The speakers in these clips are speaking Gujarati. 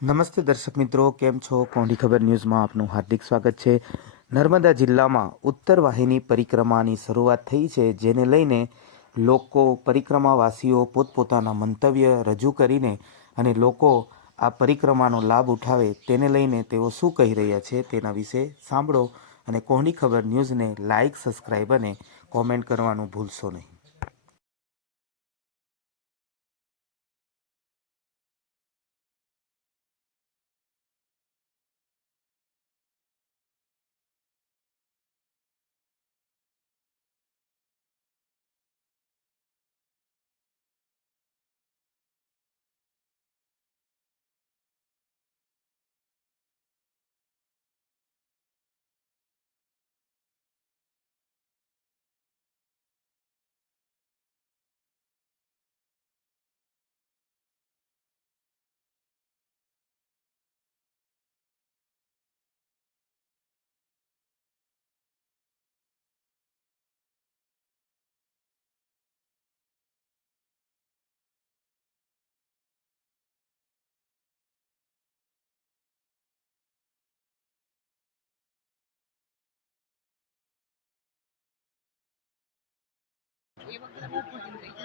નમસ્તે દર્શક મિત્રો, કેમ છો? કોંડી ખબર ન્યૂઝમાં આપનું હાર્દિક સ્વાગત છે. નર્મદા જિલ્લામાં ઉત્તર વાહિની પરિક્રમાની શરૂઆત થઈ છે, જેને લઈને લોકો પરિક્રમાવાસીઓ પોતપોતાના મંતવ્ય રજૂ કરીને અને લોકો આ પરિક્રમાનો લાભ ઉઠાવે તેને લઈને તેઓ શું કહી રહ્યા છે તેના વિશે સાંભળો અને કોંડી ખબર ન્યૂઝને લાઇક સબસ્ક્રાઈબ અને કોમેન્ટ કરવાનું ભૂલશો નહીં.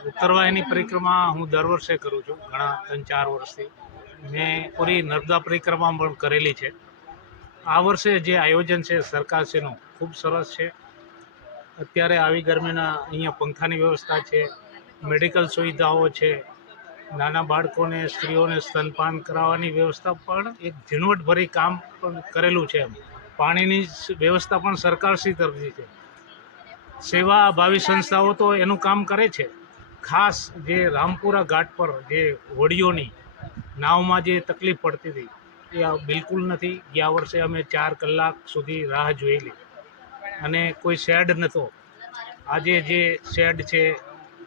ઉત્તરવાહિની પરિક્રમા હું દર વર્ષે કરું છું, ઘણા ત્રણ ચાર વર્ષથી. મેં પૂરી નર્મદા પરિક્રમા પણ કરેલી છે. આ વર્ષે જે આયોજન છે સરકારશ્રીનું ખૂબ સરસ છે. અત્યારે આવી ગરમીના અહીંયા પંખાની વ્યવસ્થા છે, મેડિકલ સુવિધાઓ છે, નાના બાળકોને, સ્ત્રીઓને સ્તનપાન કરાવવાની વ્યવસ્થા પણ એક ઝીણવટભરી કામ પણ કરેલું છે એમ. પાણીની વ્યવસ્થા પણ સરકારશ્રી તરફથી છે. સેવા ભાવી સંસ્થાઓ તો એનું કામ કરે છે. ખાસ જે રામપુરા ઘાટ પર જે હોડીઓની નાવમાં જે તકલીફ પડતી હતી, એ બિલકુલ નથી. ગયા વર્ષે અમે ચાર કલાક સુધી રાહ જોયેલી અને કોઈ શેડ નહોતો આજે જે શેડ છે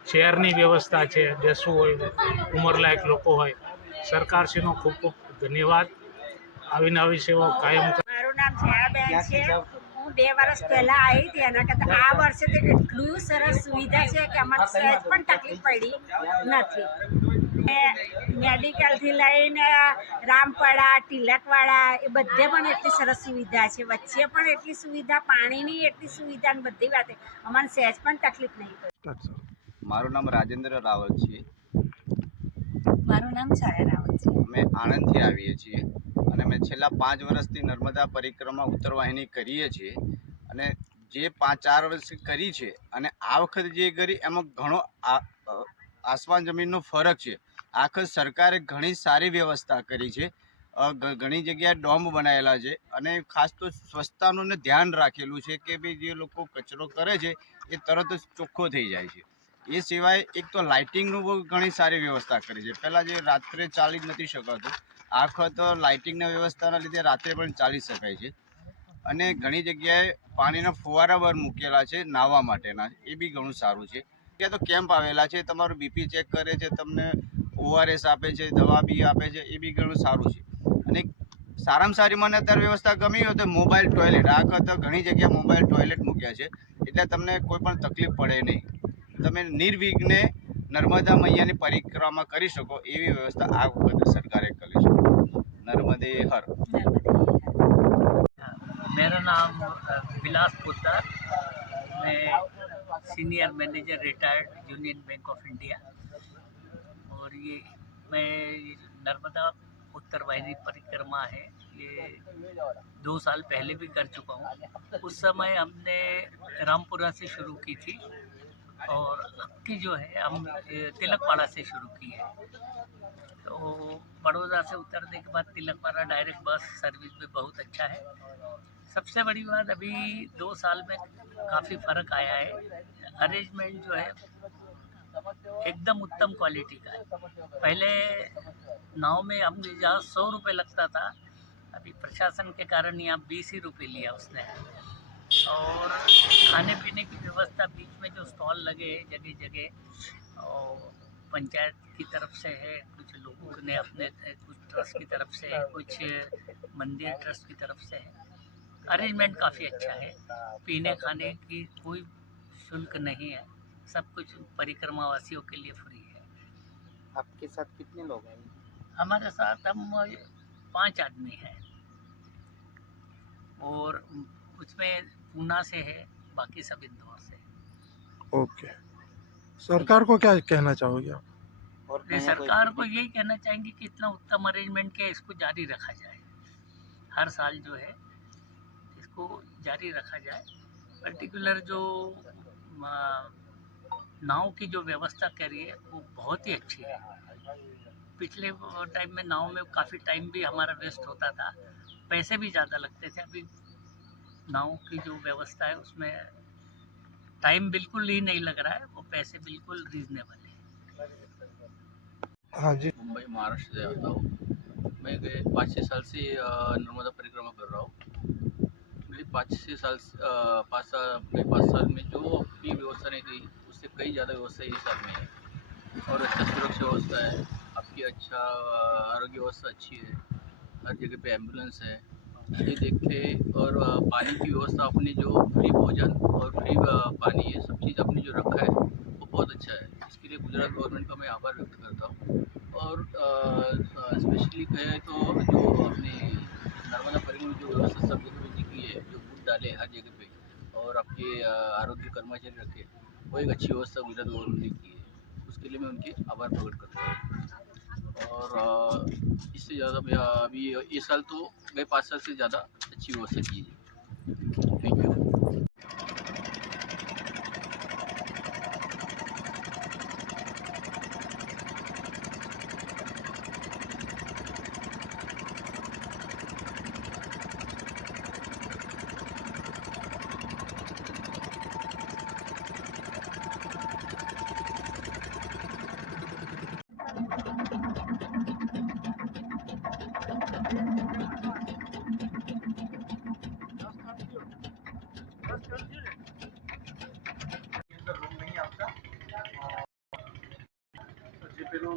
શેરની વ્યવસ્થા છે બેસવું હોય, ઉંમરલાયક લોકો હોય, સરકારશ્રીનો ખૂબ ખૂબ ધન્યવાદ. આવીને આવી સેવાઓ કાયમ મારું નામ છે. બે વર્ષ પહેલા આવી હતી. એના કરતાં આ વર્ષે તો એટલું સરસ સુવિધા છે કે અમારે સહેજ પણ તકલીફ પડી નથી. મેડિકલથી લઈને રામપાડા તિલકવાડા એ બધે પણ એટલી સરસ સુવિધા છે. વચ્ચે પણ એટલી સુવિધા પાણીની એટલી સુવિધા ને બધી વાતે અમારે સહેજ પણ તકલીફ નહીં પડી. મારું નામ રાજેન્દ્ર રાવલ છે. મારું નામ છાયા રાવત છે. અમે આણંદથી આવીએ છીએ અને અમે છેલ્લા પાંચ વર્ષથી નર્મદા પરિક્રમા ઉત્તરવાહિની કરીએ છીએ અને જે પાંચ ચાર વર્ષ કરી છે અને આ વખતે જે કરી એમાં ઘણો આસમાન જમીનનો ફરક છે. આખર સરકારે ઘણી સારી વ્યવસ્થા કરી છે. ઘણી જગ્યાએ ડોમ બનાવેલા છે અને ખાસ તો સ્વચ્છતાનું ધ્યાન રાખેલું છે કે ભાઈ જે લોકો કચરો કરે છે એ તરત જ ચોખ્ખો થઈ જાય છે. એ સિવાય એક તો લાઇટિંગનું બહુ ઘણી સારી વ્યવસ્થા કરી છે. પહેલાં જે રાત્રે ચાલી જ નથી શકાતું આ તો લાઇટિંગના વ્યવસ્થાના લીધે રાત્રે પણ ચાલી શકાય છે. અને ઘણી જગ્યાએ પાણીના ફુવારા બર મૂકેલા છે નાહવા માટેના, એ બી ઘણું સારું છે. ત્યાં તો કેમ્પ આવેલા છે, તમારું બીપી ચેક કરે છે, તમને ઓઆરએસ આપે છે, દવા બી આપે છે, એ બી ઘણું સારું છે. અને સારામાં સારી મને અત્યારે વ્યવસ્થા ગમી હોય તો મોબાઈલ ટોયલેટ આ વખત ઘણી જગ્યાએ મોબાઈલ ટોયલેટ મૂક્યા છે, એટલે તમને કોઈ પણ તકલીફ પડે નહીં. તમે નિર્વિઘ્ને નર્મદા મૈયાની પરિક્રમા કરી શકો એવી વ્યવસ્થા આ વખતે સરકારે કરી છે નર્મદે હર मेरा नाम अ, विलास पुत्र मैं senior manager retired Union Bank of India और ये मैं नर्मदा उत्तर वाहिनी परिक्रमा है ये दो साल पहले भी कर चुका हूँ उस समय हमने रामपुरा से शुरू की थी और की जो है, हम तिलकवाड़ा से शुरू की है। तो बड़ौदा से उतरने के बाद तिलकवाड़ा डायरेक्ट बस सर्विस भी बहुत अच्छा है। सबसे बड़ी बात, अभी दो साल में काफ़ी फ़र्क आया है। अरेंजमेंट जो है, एकदम उत्तम क्वालिटी का है। पहले नाव में हम जहाँ सौ रुपये लगता था, अभी प्रशासन के कारण यहाँ बीस ही रुपये लिया उसने। और खाने पीने की व्यवस्था बीच में जो स्टॉल लगे हैं जगह जगह और पंचायत की तरफ़ से है कुछ लोगों ने अपने कुछ ट्रस्ट की तरफ़ से है कुछ मंदिर ट्रस्ट की तरफ़ से है। अरेंजमेंट काफ़ी अच्छा है। पीने खाने की कोई शुल्क नहीं है। सब कुछ परिक्रमा वासियों के लिए फ्री है। आपके साथ कितने लोग हैं? हमारे साथ हम पाँच आदमी हैं। और उसमें पूना से है बाकी सब इंदौर से ओके। सरकार को क्या कहना चाहोगे आप? और नहीं, सरकार को यही कहना चाहेंगे कि इतना उत्तम अरेंजमेंट किया इसको जारी रखा जाए। हर साल जो है इसको जारी रखा जाए। पर्टिकुलर जो नाव की जो व्यवस्था करी है वो बहुत ही अच्छी है। पिछले टाइम में नाव में काफ़ी टाइम भी हमारा वेस्ट होता था। पैसे भी ज़्यादा लगते थे। अभी नाव की जो व्यवस्था है उसमें टाइम बिल्कुल ही नहीं लग रहा है वो पैसे बिल्कुल रीजनेबल है। हाँ जी। मुंबई महाराष्ट्र से आता हूँ। मैं गए पाँच छः साल से नर्मदा परिक्रमा कर रहा हूँ। मेरी पाँच छः साल पाँच साल अपने पाँच साल में जो भी व्यवस्था नहीं थी उससे कई ज़्यादा व्यवस्था इस साल में है। और अच्छा सुरक्षा व्यवस्था है। आपकी अच्छा आरोग्य व्यवस्था अच्छी है। हर जगह पे एंबुलेंस है। ये देख और पानी की व्यवस्था अपनी जो फ्री भोजन और फ्री पानी ये सब चीज़ आपने जो रखा है, वो बहुत अच्छा है। इसके लिए गुजरात गवर्नमेंट का मैं आभार व्यक्त करता हूँ। और स्पेशली कहें तो जो अपने नर्मदा परिवहन जो व्यवस्था सब जगह पे की है, जो बूथ डाले हर जगह पे और आपके आरोग्य कर्मचारी रखे, वो एक अच्छी व्यवस्था गुजरात गवर्नमेंट ने की है। उसके लिए मैं उनके आभार प्रकट करता हूँ। और इससे ज़्यादा मैं अभी इस साल तो गए पाँच साल से ज़्यादा अच्छी व्यवस्था की है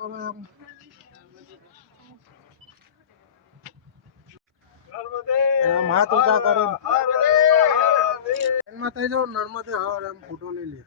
આમ હાથ ઊંચા કરીને એમાં થઈ જાવ નર્મદે હર એમ ફોટો લઈ લે.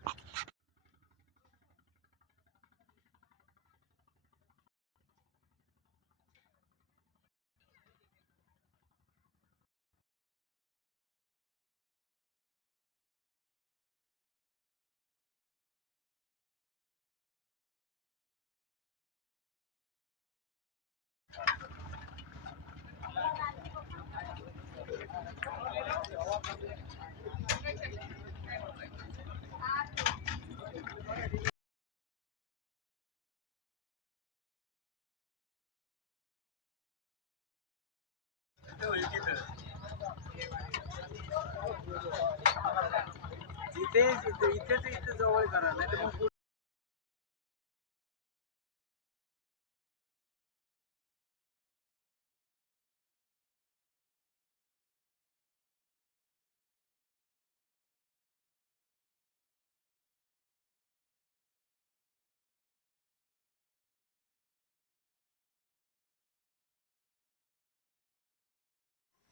इथे इथे इथे इथे जवळ करा नाही तर मग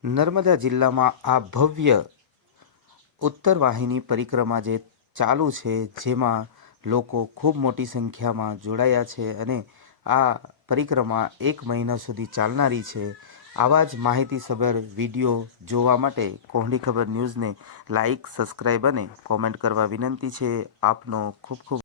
નર્મદા જિલ્લામાં આ ભવ્ય ઉત્તર વાહિની પરિક્રમા જે ચાલુ છે, જેમાં લોકો ખૂબ મોટી સંખ્યામાં જોડાયા છે અને આ પરિક્રમા એક મહિના સુધી ચાલનારી છે. આવા જ માહિતીસભર વીડિયો જોવા માટે કોહલી ખબર ન્યૂઝને લાઇક સબસ્ક્રાઈબ અને કોમેન્ટ કરવા વિનંતી છે. આપનો ખૂબ ખૂબ